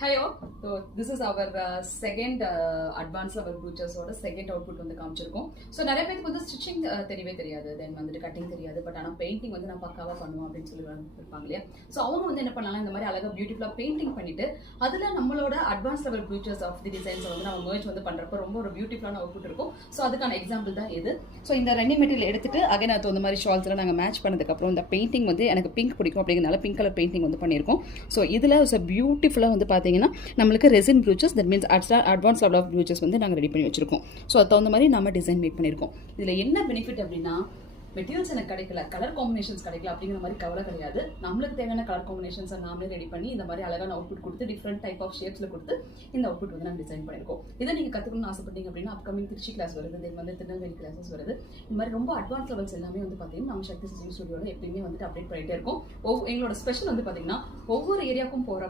Hi all. So this is our second advanced level butchers ஓட second output வந்து காமிச்சிருக்கோம். So நிறைய பேருக்கு வந்து ஸ்டிச்சிங் தெரியவே தெரியாது, தென் வந்துட்டு கட்டிங் தெரியாது, பட் ஆனால் பெயிண்டிங் வந்து நான் பக்காவாக பண்ணுவோம் அப்படின்னு சொல்லி இருப்பாங்க இல்லையா. ஸோ அவங்க வந்து என்ன பண்ணலாம், இந்த மாதிரி அழகாக பியூட்டிஃபுல்லாக பெயிண்டிங் பண்ணிட்டு அதில் நம்மளோட advance level butchers of the டிசைன்ஸை வந்து நம்ம merge வந்து பண்ணுறப்ப ரொம்ப ஒரு பியூட்டிஃபுல்லான அவுட்புட் இருக்கும். ஸோ அதுக்கான எக்ஸாம்பிள் தான் இது. ஸோ இந்த ரன்னிங் மெட்டீரியல் எடுத்துட்டு அகைன் அது இந்த மாதிரி ஷால்ஸ்லாம் நாங்கள் மேட்ச் பண்ணதுக்கப்புறம் இந்த பெயிண்டிங் வந்து எனக்கு பிங்க் பிடிக்கும் அப்படிங்கிறனால பிங்க் கலர் பெயிண்டிங் வந்து பண்ணியிருக்கோம். ஸோ இதில் பியூட்டிஃபுல்லாக வந்து பார்த்தீங்கன்னா நம்மளுக்கு resin brooches, that means advance level of brooches வந்து நாங்கள் ரெடி பண்ணி வச்சிருக்கோம். ஸோ அது தகுந்த மாதிரி நம்ம டிசைன் மேக் பண்ணியிருக்கோம். இதில் என்ன பெனிஃபிட் அப்படின்னா, மெட்டீரியல்ஸ் எனக்கு கிடைக்கல, கலர் காம்பினேஷன்ஸ் கிடைக்கல அப்படிங்கிற மாதிரி கவலை கிடையாது. நம்மளுக்கு தேவையான கலர் காம்பினேஷன்ஸை நாமளே ரெடி பண்ணி இந்த மாதிரி அழகான அவுட்புட் கொடுத்து டிஃப்ரெண்ட் டைப் ஆஃப் ஷேப்ஸில் கொடுத்து இந்த அவுட்புட் வந்து நாங்கள் டிசைன் பண்ணியிருக்கோம். இதை நீங்கள் கற்றுக்கணும்னு ஆசைப்பட்டீங்க அப்படின்னா அப்கமிங் திருச்சி கிளாஸ் வருது, தென் வந்து திருநெல்வேலி கிளாஸஸ் வருது. இந்த மாதிரி ரொம்ப அட்வான்ஸ் லெவல்ஸ் எல்லாமே வந்து பார்த்தீங்கன்னா நம்ம சக்தி ஸ்டிச்சிங் ஸ்டுடியோவில் எப்பயுமே வந்துட்டு அப்டேட் பண்ணிகிட்டே இருக்கோம். எங்களோட ஸ்பெஷல் வந்து பார்த்தீங்கன்னா ஒவ்வொரு ஏரியாவுக்கும் போகிற